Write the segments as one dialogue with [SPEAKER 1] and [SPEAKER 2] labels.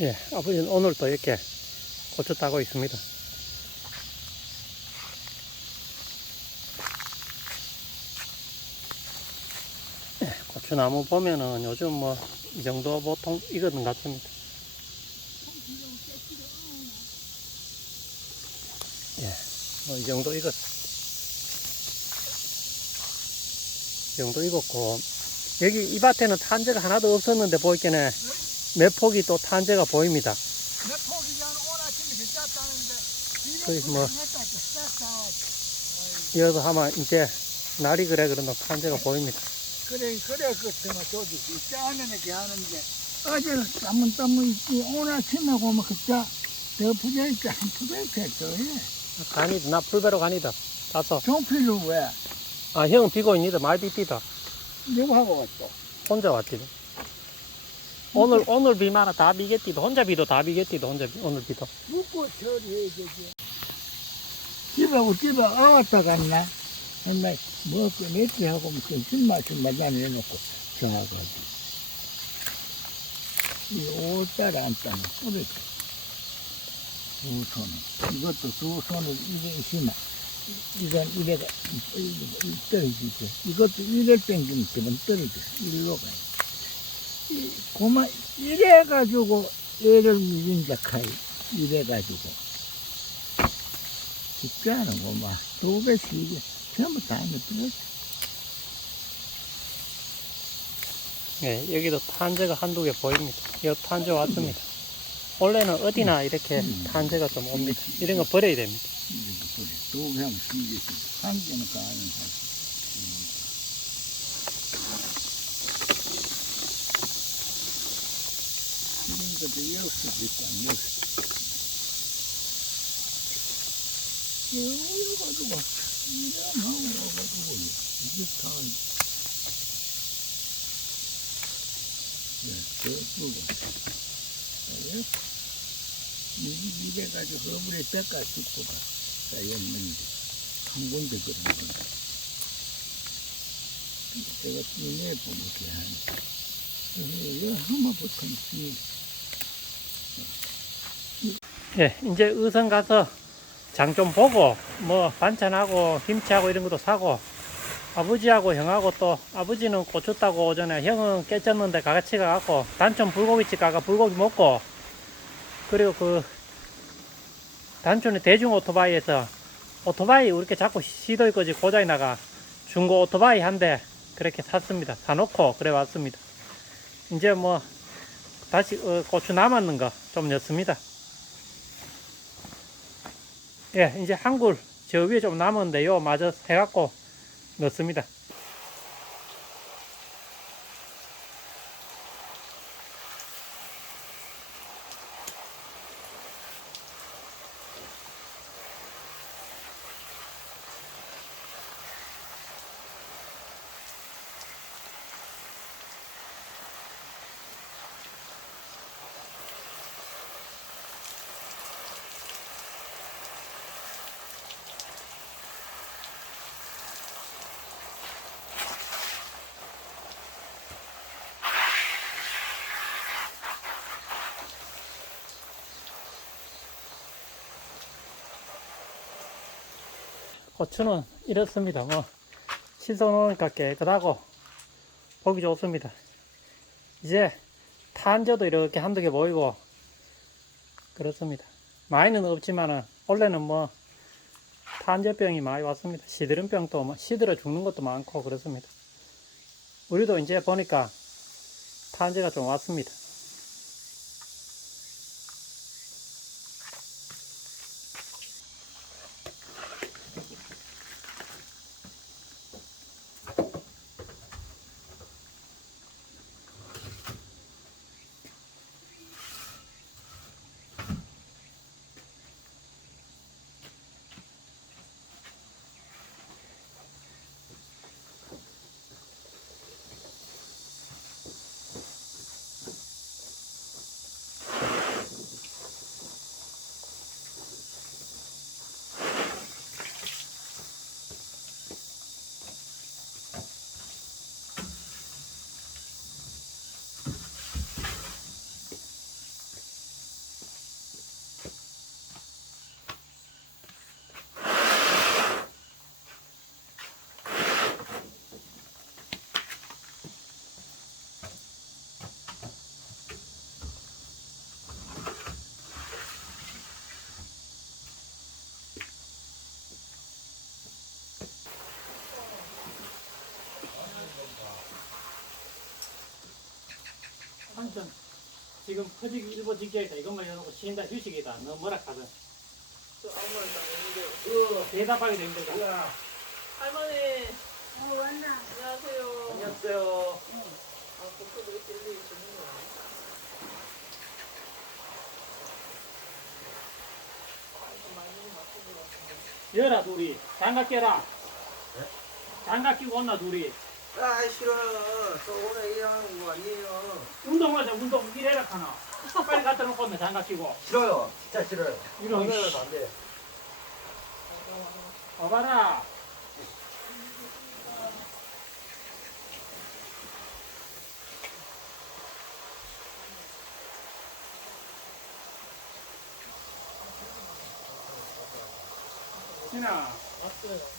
[SPEAKER 1] 예, 아버지는 오늘도 이렇게 고추 따고 있습니다. 예, 고추나무 보면은 요즘 뭐 이 정도 보통 이거는 같습니다. 예, 뭐 이 정도 익었, 이 정도 익었고, 여기 이 밭에는 탄저가 하나도 없었는데 보이겠네. 몇 폭이 또 탄저가 보입니다. 거의 뭐- 여기서 하면 이제 날이 그래 그러면 탄저가 보입니다.
[SPEAKER 2] 그래 그래 그때만 저기 짜는 게 하는데 어제 땀은 땀은 있지 오늘 아침에 보면 그짜 더 부자니까 한 부자니까 더해
[SPEAKER 1] 간이 나 풀배로 간이다. 따서
[SPEAKER 2] 종필로 왜
[SPEAKER 1] 아 형은 비고 있니다 많이 빗디다.
[SPEAKER 2] 누구 하고 왔어
[SPEAKER 1] 혼자 왔지. 오늘 오늘 비 많아 다 비겠디도 혼자 비도 다 비겠디도 혼자 비, 오늘 비도.
[SPEAKER 2] 묵고 처리해야 되지 집에 오 집에 아 왔다 갔나 맨날 뭐그 냈지 하고 무슨 술맛 술맛 난 해놓고 자가지고 이 5월달에 안 따면 뿌렸지 두 손. 이것도 두 손을 이래 있으면 이건 이래가 떨어지죠. 이것도 이래 땡기면 떨어져. 일로 가요. 이 고마 이래 가지고 애를 밀린 작하이 이래 가지고 쉽지 않은 거마 두 배씩 이게 전부 다 떨어져.
[SPEAKER 1] 예, 여기도 탄저가 한두 개 보입니다. 여기 탄저 왔습니다. 원래는 어디나 이렇게
[SPEAKER 2] 음.
[SPEAKER 1] 탄저가 좀 옵니다. 이런 거 버려야 됩니다.
[SPEAKER 2] 이렇게 뿌려. 두 배하면 이게 한 개는 가는 사실. 이런 것도 여기서 있다, 여기. 이래가지고, 이래하고 와가지고, 이게 다, 네, 저 쓰고, 네, 이- 이래가지고, 허물에 뺏가 씹고 가. 쌓였는데, 한 군데 그런 건. 제가 띠내 보면 이렇게 하니까.
[SPEAKER 1] 예, 이제 의성 가서 장 좀 보고 뭐 반찬하고 김치하고 이런 것도 사고 아버지하고 형하고 또 아버지는 고추 따고 오전에 형은 깨쳤는데 같이 가갖고 단촌 불고기집 가가 불고기 먹고 그리고 그 단촌의 대중 오토바이에서 오토바이 이렇게 자꾸 시도할 거지 고장이 나가 중고 오토바이 한 대 그렇게 샀습니다. 사놓고 그래 왔습니다 이제 뭐 다시 어, 고추 남았는 거좀 넣습니다 예, 이제 한 굴 저 위에 좀 남았는데 요 마저 해갖고 넣습니다. 고추는 이렇습니다. 뭐 씻어놓으니까 깨끗하고 보기 좋습니다. 이제 탄저도 이렇게 한두 개 보이고 그렇습니다. 많이는 없지만은 원래는 뭐 탄저병이 많이 왔습니다. 시드름병도 뭐 시들어 죽는 것도 많고 그렇습니다. 우리도 이제 보니까 탄저가 좀 왔습니다. 아무튼 지금 터지기 일보 직전이다. 이것만 해놓고 쉬인다 휴식이다. 너 뭐라 하든.
[SPEAKER 3] 저 아무 말도 안 했는데요.
[SPEAKER 1] 그 대답하기 힘들다.
[SPEAKER 3] 할머니.
[SPEAKER 4] 어, 왔나?
[SPEAKER 3] 안녕하세요.
[SPEAKER 1] 안녕하세요.
[SPEAKER 3] 아, 복도도 이렇게 일일이 주는구나. 아이고, 많이 맞춘 것 같은데.
[SPEAKER 1] 여라 둘이 장갑 껴라. 장갑 끼고 온나 둘이.
[SPEAKER 5] 아 싫어요. 저 오늘 일하는 거 아니에요.
[SPEAKER 1] 운동하자 운동 이래라 하나. 빨리 갖다 놓고 온나 장갑 끼고.
[SPEAKER 5] 싫어요. 진짜 싫어요.
[SPEAKER 1] 이런
[SPEAKER 5] 오늘은 안 돼.
[SPEAKER 1] 와봐라. 신아,
[SPEAKER 3] 왔어요.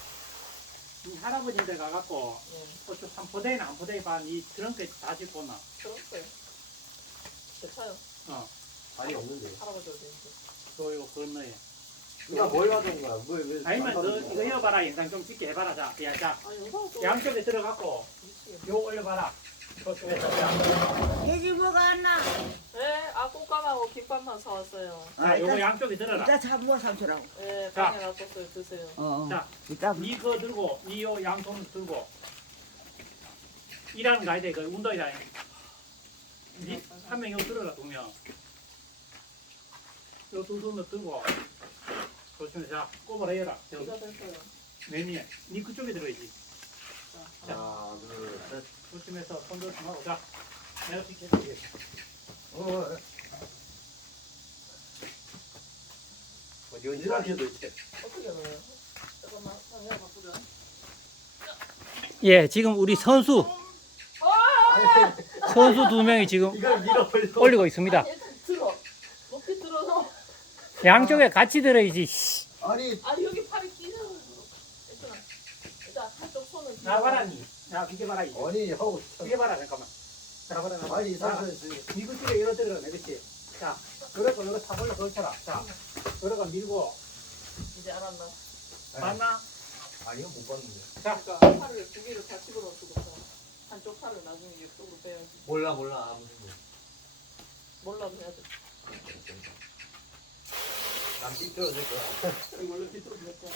[SPEAKER 1] 이 할아버지한테 가갖고
[SPEAKER 3] 예.
[SPEAKER 1] 고추 한 포대나 한 포대 반이 트렁크에 다 싣고 온나.
[SPEAKER 3] 들었어요. 제 차요.
[SPEAKER 1] 어,
[SPEAKER 5] 아니 없는데.
[SPEAKER 3] 할아버지 어디 있어?
[SPEAKER 1] 그요 건너에.
[SPEAKER 5] 누가 뭘 받은 거야? 왜 왜?
[SPEAKER 1] 아니면 너 이거 해봐라. 영상 좀 찍게 해봐라. 자, 야, 자.
[SPEAKER 3] 아, 영상 또
[SPEAKER 1] 양쪽에 들어갖고
[SPEAKER 3] 미치겠네.
[SPEAKER 1] 요 올려봐라.
[SPEAKER 4] 돼지 뭐가 왔나?
[SPEAKER 3] 네, 아, 꽃감하고 김밥만 사왔어요.
[SPEAKER 1] 자, 요거 양쪽에 들어라.
[SPEAKER 4] 이따 잡으면 삼촌하고.
[SPEAKER 3] 네,
[SPEAKER 1] 자.
[SPEAKER 3] 방에 놔뒀어요. 드세요.
[SPEAKER 4] 어,
[SPEAKER 1] 자,
[SPEAKER 4] 이따
[SPEAKER 1] 니 그거 들고, 니 요 양손 들고. 일하는 거 아니다. 그 운동이다. 니한 명요 들어라, 두 명. 요두 손을 들고. 조심해. 자, 얘라. 저,
[SPEAKER 3] 이거 됐어요.
[SPEAKER 1] 맨 위에. 니 그쪽에 들어야지.
[SPEAKER 3] 자,
[SPEAKER 5] 하나, 둘, 셋.
[SPEAKER 1] 조심해서 손 조심하고. 자, 내가 찍혀줄게.
[SPEAKER 5] 어. 어디 언제라도 이제.
[SPEAKER 3] 어떻게 넣어요? 잠깐만, 방향 바꾸자.
[SPEAKER 1] 예, 지금 우리 선수, 선수 두 명이 지금. 올리고 있습니다. 양쪽에 같이 들어야지. 씨.
[SPEAKER 5] 아니
[SPEAKER 3] 아, 여기 팔이 끼는. 일단, 일단 한쪽 손은. 뒤로
[SPEAKER 1] 나봐라, 니. 나 비켜봐라, 이.
[SPEAKER 5] 아니 하고 싶어.
[SPEAKER 1] 비켜봐라, 잠깐만. 나봐라, 나봐라.
[SPEAKER 5] 아니
[SPEAKER 1] 자,
[SPEAKER 5] 사실 지금
[SPEAKER 1] 이거 쪽에 이러 들어가네, 그치? 자, 그래고 이거 다 올려 걸쳐라. 자, 그래가 밀고.
[SPEAKER 3] 이제 알았나?
[SPEAKER 1] 맞나?
[SPEAKER 5] 아니 이거 못 봤는데.
[SPEAKER 1] 자,
[SPEAKER 3] 그러니까 팔을 두 개를 다 집어넣고 한쪽 팔을 나중에 이쪽으로 빼야지.
[SPEAKER 5] 몰라 몰라 아무튼 뭐.
[SPEAKER 3] 몰라도 해야 돼.
[SPEAKER 5] 난 삐뚤어질 거야.
[SPEAKER 1] 이거 원래 뒤로 밀었잖아.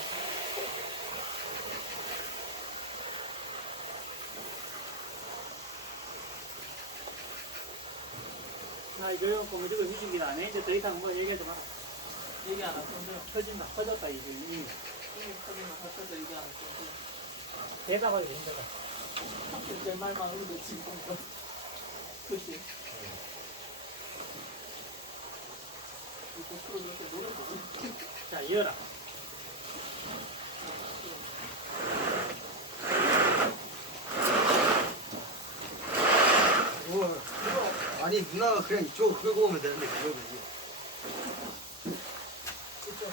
[SPEAKER 1] 나 이거 요 고무줄을 미신기다 안 해. 이제 더 이상 뭐 얘기하지 마라.
[SPEAKER 3] 얘기 안할 건데.
[SPEAKER 1] 터진다, 터졌다, 이제. 이미.
[SPEAKER 3] 터지면 다쳐서 얘기 안할 건데.
[SPEAKER 1] 대답하기 힘들다.
[SPEAKER 3] 하필 제 말만 하는데 지금. 그치? 이거 프로 이렇게 노래 부르는
[SPEAKER 1] 자, 이어라.
[SPEAKER 5] 아니 누나가 그냥 이쪽으로 끌고 오면 되는데 그지.
[SPEAKER 3] 이쪽.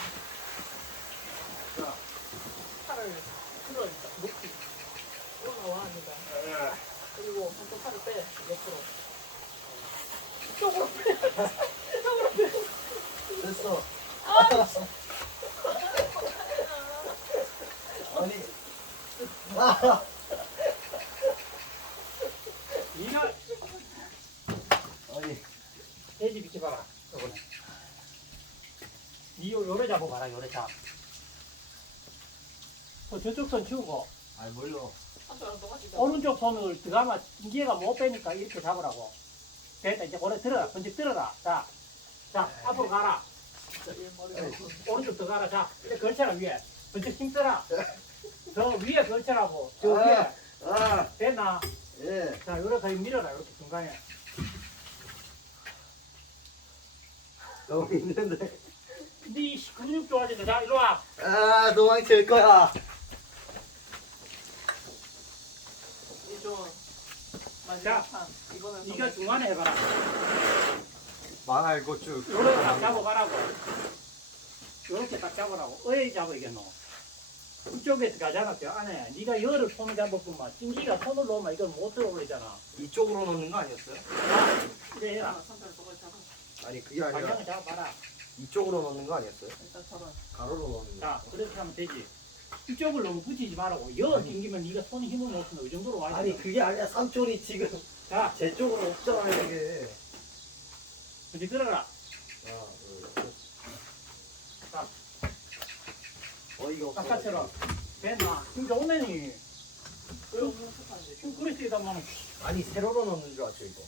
[SPEAKER 3] 자, 팔을 들어 일단 높이. 올라와, 아니다. 그리고 한쪽 팔을 빼, 옆으로. 이쪽으로 빼. 이쪽으로 빼.
[SPEAKER 5] 됐어. 아니. 아.
[SPEAKER 1] 니가
[SPEAKER 5] 아니.
[SPEAKER 1] 돼지 비켜봐라. 요거는. 니 요, 요래 잡아봐라, 요래 잡. 그 저쪽 손 치우고,
[SPEAKER 5] 아니 뭘로.
[SPEAKER 3] 한쪽랑 똑같이 잡아.
[SPEAKER 1] 오른쪽 손을 들어가면 인기가 못 빼니까 이렇게 잡으라고. 됐다, 이제 오래 들어라. 번쩍 들어라. 자, 자, 앞으로 가라.
[SPEAKER 3] 진짜 일머리가
[SPEAKER 1] 오른쪽 더 가라. 자, 이제 걸쳐라, 위에. 번쩍 힘써라. 저 위에 걸쳐라고. 저
[SPEAKER 5] 아.
[SPEAKER 1] 위에.
[SPEAKER 5] 아.
[SPEAKER 1] 됐나?
[SPEAKER 5] 예.
[SPEAKER 1] 자, 요렇게 밀어라, 이렇게 중간에.
[SPEAKER 5] 너무 힘든데.
[SPEAKER 1] 니 근육 좋아진다. 자, 이리 와.
[SPEAKER 5] 아 도망칠 거야.
[SPEAKER 3] 이쪽 마지막 판 이거는
[SPEAKER 1] 니가 중간에 해봐라.
[SPEAKER 5] 망할 고추.
[SPEAKER 1] 요렇게 딱 잡아가라고. 요렇게 딱 잡으라고. 어디 잡아야겠노? 그쪽에 가잖아, 저 안에. 니가 열을 손을 잡았구만. 찡기가 손을 놓으면 이걸 못 들어올리잖아.
[SPEAKER 5] 이쪽으로 넣는 거 아니었어요?
[SPEAKER 1] 그래, 해라.
[SPEAKER 3] 선별 똑같이 잡아
[SPEAKER 5] 아니 그게 아니라
[SPEAKER 1] 방향을 잡아봐라.
[SPEAKER 5] 이쪽으로 넣는 거 아니었어요?
[SPEAKER 3] 일단 저런
[SPEAKER 5] 가로로 넣는 거.
[SPEAKER 1] 자, 그렇게 하면 되지. 이쪽을 너무 붙이지 말라고. 열 낑기면 니가 손에 힘을 못 쓰면 이 정도로 와야
[SPEAKER 5] 아니
[SPEAKER 1] 돼.
[SPEAKER 5] 그게 아니라 삼촌이 지금
[SPEAKER 1] 자,
[SPEAKER 5] 제 쪽으로 없잖아요 이게.
[SPEAKER 1] 어디 들어가라.
[SPEAKER 5] 어이가 없어.
[SPEAKER 1] 아까처럼. 배나. 힘 좋네니. 힘 그릇이다만.
[SPEAKER 5] 아니 세로로 넣는 줄 알았죠 이거.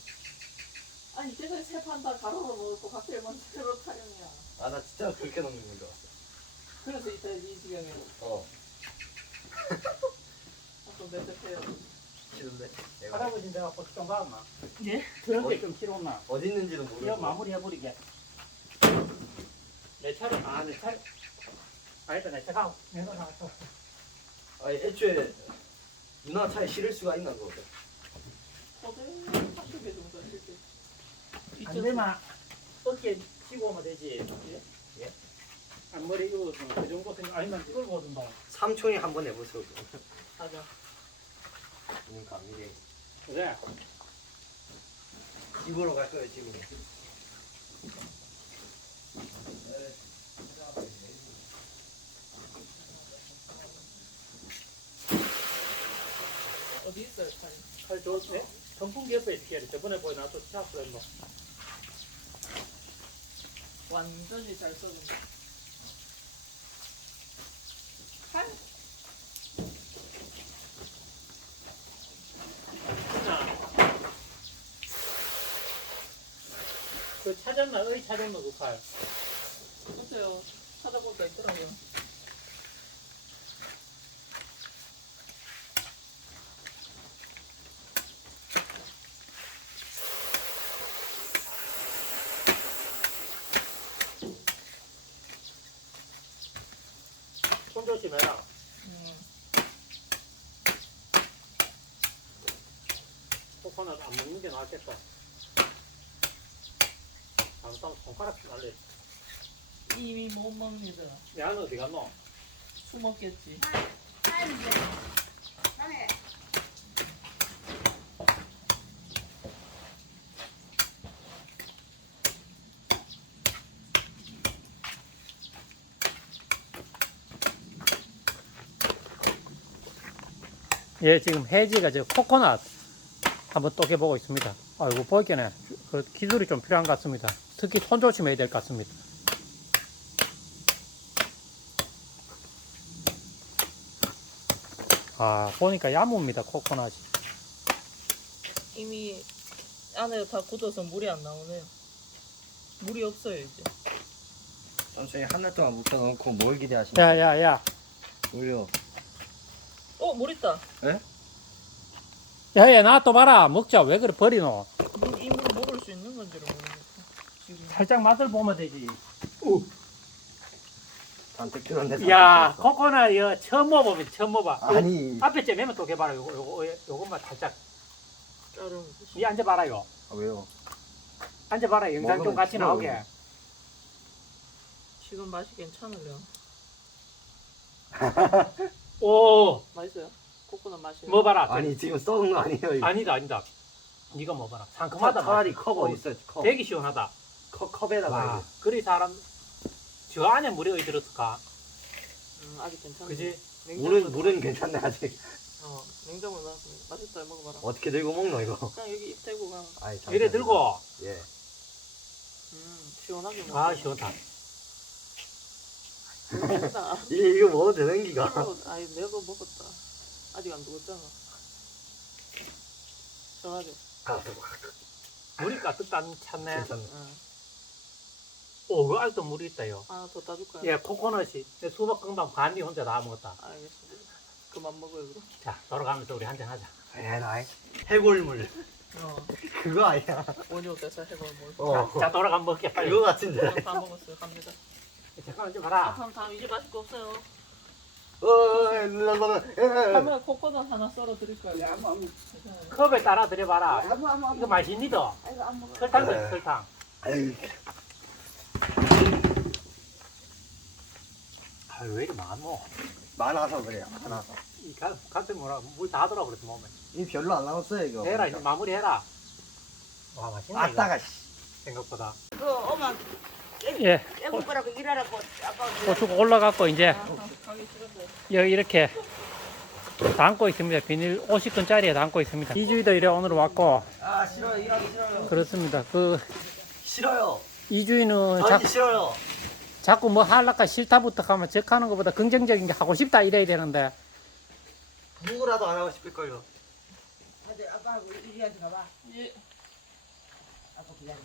[SPEAKER 3] 아니 제가 세판다 가로로 먹었고 하필이면 세로 타령이야.
[SPEAKER 5] 아 나 진짜 그렇게 넣는 줄 알았어.
[SPEAKER 3] 그래서 이때 이 지경에
[SPEAKER 5] 어
[SPEAKER 3] 아까 매듭해요.
[SPEAKER 5] 싫은데. 내가
[SPEAKER 1] 할아버지 내가 고추 좀 받았나?
[SPEAKER 3] 예?
[SPEAKER 1] 그런 게좀 필요했나?
[SPEAKER 5] 어디 있는지도
[SPEAKER 1] 이거
[SPEAKER 5] 모르고.
[SPEAKER 1] 마무리 해버리게. 내 차례, 아, 내 차례. 아니다, 내 차가. 내가 나왔어.
[SPEAKER 5] 아니 애초에 누나 차에 실을 수가 있나 그거.
[SPEAKER 3] 어제 학교 개 정도 실게.
[SPEAKER 1] 안 되면 어깨 쥐고 오면 되지.
[SPEAKER 5] 예?
[SPEAKER 1] 앞머리 이거 그 정도 생각 아니면 끌고 오든다.
[SPEAKER 5] 삼촌이 한번 해보세요.
[SPEAKER 3] 하자.
[SPEAKER 5] 그러니까 이게
[SPEAKER 1] 그래.
[SPEAKER 5] 집으로 갈 거예요 집으로.
[SPEAKER 3] 어디 있어요 칼?
[SPEAKER 1] 칼 좋네. 선풍기 옆에 있게. 저번에 보여 나도 차 그래 뭐.
[SPEAKER 3] 완전히 잘 써준다. 칼?
[SPEAKER 1] 그 찾았나? 어이 찾았나 그 칼.
[SPEAKER 3] 어때요? 찾아보니까 있더라고요.
[SPEAKER 1] 손 조심해라.
[SPEAKER 3] 음.
[SPEAKER 1] 코코넛 안 먹는 게 낫겠다. 잘못하면 손가락 날래.
[SPEAKER 3] 이미 못 먹니다.
[SPEAKER 1] 야는 어디 갔노?
[SPEAKER 3] 술 먹겠지.
[SPEAKER 1] 예, 지금 해지가 저 코코넛 한번 또 해 보고 있습니다. 아이고, 보이겠네. 그 기술이 좀 필요한 것 같습니다. 특히 손 조심해야 될 것 같습니다. 아, 보니까 야무입니다, 코코넛이.
[SPEAKER 3] 이미 안에 다 굳어서 물이 안 나오네요. 물이 없어요 이제.
[SPEAKER 5] 삼촌이 한달 동안 묵혀놓고 뭘 기대하시는
[SPEAKER 1] 야, 야, 야.
[SPEAKER 5] 거예요?
[SPEAKER 3] 어, 물 있다.
[SPEAKER 1] 야, 야, 나 또 봐라. 먹자. 왜 그래, 버리노?
[SPEAKER 3] 물, 이물 먹을 수 있는 건지를 모르겠어. 지금.
[SPEAKER 1] 살짝 맛을 보면 되지.
[SPEAKER 5] 잔뜩 뜨는데.
[SPEAKER 1] 야, 코코넛 이거 처음 먹어보면 처음 먹어봐.
[SPEAKER 5] 아니.
[SPEAKER 1] 앞에 째매면 또 해봐라. 요거, 요거, 요것만 살짝.
[SPEAKER 3] 자르면
[SPEAKER 1] 니 앉아봐라요.
[SPEAKER 5] 아, 왜요?
[SPEAKER 1] 앉아봐라. 영상 좀
[SPEAKER 5] 먹으면
[SPEAKER 1] 같이
[SPEAKER 5] 싫어요.
[SPEAKER 1] 나오게.
[SPEAKER 3] 지금 맛이 괜찮으려.
[SPEAKER 1] 오,
[SPEAKER 3] 맛있어요? 코코넛 맛이.
[SPEAKER 1] 먹어봐라.
[SPEAKER 5] 아니 지금 썩은 거 아니에요 이거.
[SPEAKER 1] 아니다, 아니다. 니가 먹어봐라.
[SPEAKER 5] 차,
[SPEAKER 1] 상큼하다.
[SPEAKER 5] 차라리
[SPEAKER 1] 맛이.
[SPEAKER 5] 컵
[SPEAKER 1] 어,
[SPEAKER 5] 어디 있어요? 컵.
[SPEAKER 1] 되게 시원하다.
[SPEAKER 5] 컵 컵에다가
[SPEAKER 1] 와,
[SPEAKER 5] 이제.
[SPEAKER 1] 그리 사람 저 안에 물이 어디 들었을까?
[SPEAKER 3] 음, 아직 괜찮네.
[SPEAKER 1] 그지?
[SPEAKER 5] 물은 물은 괜찮네 아직.
[SPEAKER 3] 어, 냉장고에 넣었으면 맛있다. 먹어봐라.
[SPEAKER 5] 어떻게 들고 먹노 이거?
[SPEAKER 3] 그냥 여기 입 대고 그냥.
[SPEAKER 5] 아이,
[SPEAKER 1] 이래
[SPEAKER 5] 잠시만요.
[SPEAKER 1] 들고.
[SPEAKER 5] 예.
[SPEAKER 3] 음, 시원하게 먹어.
[SPEAKER 1] 아, 시원하다.
[SPEAKER 3] 먹다.
[SPEAKER 5] 이게 이거 먹어도 되는 기가?
[SPEAKER 3] 아니 내가 먹었다. 아직 안 먹었잖아. 시원하게.
[SPEAKER 1] 물이 가득 안 찼네.
[SPEAKER 5] 괜찮네.
[SPEAKER 3] 응.
[SPEAKER 1] 오, 그 아직도 물이 있다요.
[SPEAKER 3] 하나 더 따줄까요?
[SPEAKER 1] 예, 코코넛이 내 수박 금방 반이 혼자 다 먹었다.
[SPEAKER 3] 알겠습니다. 그만 먹어요 그럼.
[SPEAKER 1] 자, 돌아가면서 우리 한잔 하자.
[SPEAKER 5] 에라이. 해골물.
[SPEAKER 3] 어.
[SPEAKER 5] 그거 아니야.
[SPEAKER 3] 원효 대사 해봐 뭘.
[SPEAKER 5] 어.
[SPEAKER 1] 자, 돌아가면 먹게 빨리.
[SPEAKER 5] 그거 같은데.
[SPEAKER 3] 그냥 다 먹었어요. 갑니다.
[SPEAKER 1] 잠깐만 좀
[SPEAKER 3] 아,
[SPEAKER 1] 봐라.
[SPEAKER 3] 그럼 다음 이제 맛있고 없어요.
[SPEAKER 5] 어, 랄랄라.
[SPEAKER 3] 하면 코코넛 하나 썰어 드릴 거예요. 괜찮아요.
[SPEAKER 1] 컵에 따라 들여봐라. 이거 맛있니다. 설탕 넣어,
[SPEAKER 5] 네.
[SPEAKER 1] 설탕.
[SPEAKER 5] 아유,
[SPEAKER 1] 아, 왜 이리 많노?
[SPEAKER 5] 많아서 그래요. 많아서.
[SPEAKER 1] 이 가, 가슴 뭐라, 물다 들어 그랬어, 몸에.
[SPEAKER 5] 이 별로 안 남았어요 이거.
[SPEAKER 1] 해라, 이제 마무리 해라. 와, 맛있네. 이거.
[SPEAKER 5] 아따가 씨.
[SPEAKER 1] 생각보다.
[SPEAKER 4] 그 엄마
[SPEAKER 1] 예,
[SPEAKER 4] 깨물 거라고 일하라고 아까
[SPEAKER 1] 고추가 올라갔고, 이제. 여기 이렇게 담고 있습니다. 비닐 50건짜리에 담고 있습니다. 이주이도 이래 오늘 왔고,
[SPEAKER 5] 아 싫어 일하기 싫어요.
[SPEAKER 1] 그렇습니다. 그
[SPEAKER 5] 싫어요.
[SPEAKER 1] 이주인은 자,
[SPEAKER 5] 아니 싫어요.
[SPEAKER 1] 자꾸 뭐 하려까 싫다부터 하면 적하는 것보다 긍정적인 게 하고 싶다 이래야 되는데
[SPEAKER 5] 누구라도 안 하고 싶을걸요.
[SPEAKER 4] 아들 아빠하고 이리한테 가봐
[SPEAKER 3] 예.
[SPEAKER 4] 아빠 기다려